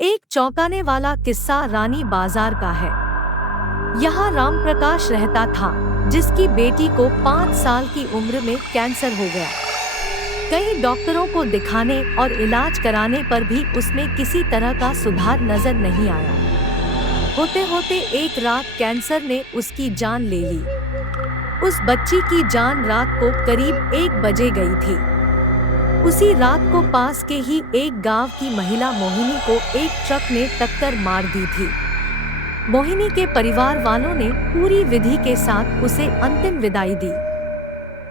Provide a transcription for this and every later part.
एक चौंकाने वाला किस्सा रानी बाजार का है। यहाँ राम प्रकाश रहता था, जिसकी बेटी को 5 साल की उम्र में कैंसर हो गया। कई डॉक्टरों को दिखाने और इलाज कराने पर भी उसमें किसी तरह का सुधार नजर नहीं आया। होते होते एक रात कैंसर ने उसकी जान ले ली। उस बच्ची की जान रात को करीब 1 बजे गई थी। उसी रात को पास के ही एक गांव की महिला मोहिनी को एक ट्रक ने टक्कर मार दी थी। मोहिनी के परिवार वालों ने पूरी विधि के साथ उसे अंतिम विदाई दी।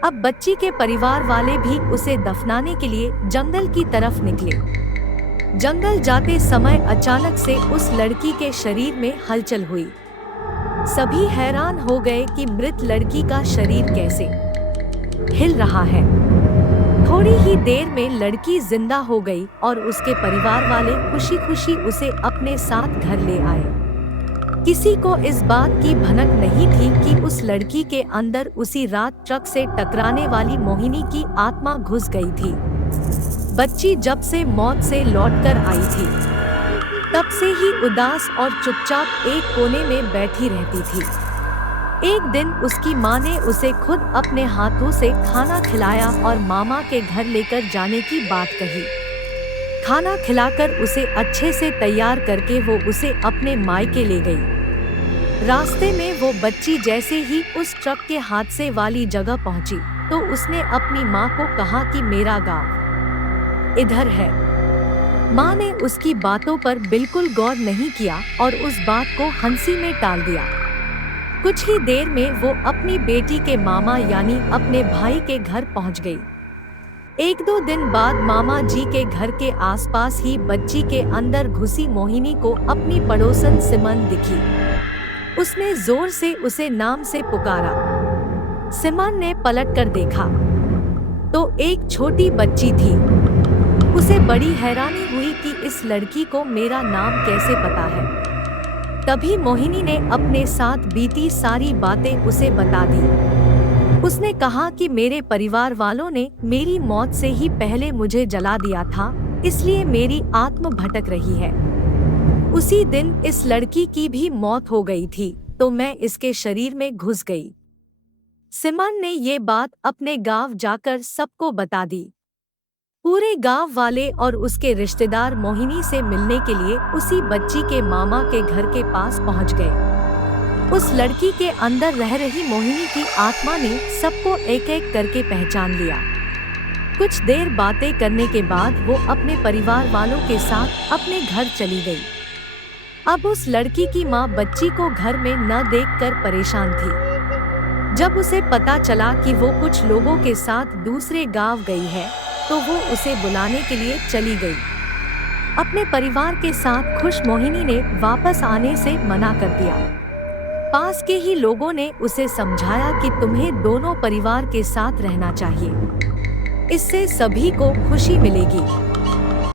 अब बच्ची के परिवार वाले भी उसे दफनाने के लिए जंगल की तरफ निकले। जंगल जाते समय अचानक से उस लड़की के शरीर में हलचल हुई। सभी हैरान हो गए कि मृत लड़की का शरीर कैसे हिल रहा है। थोड़ी ही देर में लड़की जिंदा हो गई और उसके परिवार वाले खुशी खुशी उसे अपने साथ घर ले आए। किसी को इस बात की भनक नहीं थी कि उस लड़की के अंदर उसी रात ट्रक से टकराने वाली मोहिनी की आत्मा घुस गई थी। बच्ची जब से मौत से लौटकर आई थी, तब से ही उदास और चुपचाप एक कोने में बैठी रहती थी। एक दिन उसकी माँ ने उसे खुद अपने हाथों से खाना खिलाया और मामा के घर लेकर जाने की बात कही। खाना खिलाकर उसे अच्छे से तैयार करके वो उसे अपने मायके ले गई। रास्ते में वो बच्ची जैसे ही उस ट्रक के हादसे वाली जगह पहुंची, तो उसने अपनी माँ को कहा कि मेरा गाँव इधर है। माँ ने उसकी बातों पर बिल्कुल गौर नहीं किया और उस बात को हंसी में टाल दिया। कुछ ही देर में वो अपनी बेटी के मामा यानी अपने भाई के घर पहुंच गई। 1-2 दिन बाद मामा जी के घर के आसपास ही बच्ची के अंदर घुसी मोहिनी को अपनी पड़ोसन सिमन दिखी। उसने जोर से उसे नाम से पुकारा। सिमन ने पलटकर देखा तो एक छोटी बच्ची थी। उसे बड़ी हैरानी हुई कि इस लड़की को मेरा नाम कैसे पता है। तभी मोहिनी ने अपने साथ बीती सारी बातें उसे बता दी। उसने कहा कि मेरे परिवार वालों ने मेरी मौत से ही पहले मुझे जला दिया था, इसलिए मेरी आत्मा भटक रही है। उसी दिन इस लड़की की भी मौत हो गई थी, तो मैं इसके शरीर में घुस गई। सिमन ने ये बात अपने गांव जाकर सबको बता दी। पूरे गांव वाले और उसके रिश्तेदार मोहिनी से मिलने के लिए उसी बच्ची के मामा के घर के पास पहुंच गए। उस लड़की के अंदर रह रही मोहिनी की आत्मा ने सबको एक एक करके पहचान लिया। कुछ देर बातें करने के बाद वो अपने परिवार वालों के साथ अपने घर चली गई। अब उस लड़की की माँ बच्ची को घर में न देखकर परेशान थी। जब उसे पता चला कि वो कुछ लोगों के साथ दूसरे गांव गई है, तो वो उसे बुलाने के लिए चली गई। अपने परिवार के साथ खुश मोहिनी ने वापस आने से मना कर दिया। पास के ही लोगों ने उसे समझाया कि तुम्हें दोनों परिवार के साथ रहना चाहिए, इससे सभी को खुशी मिलेगी।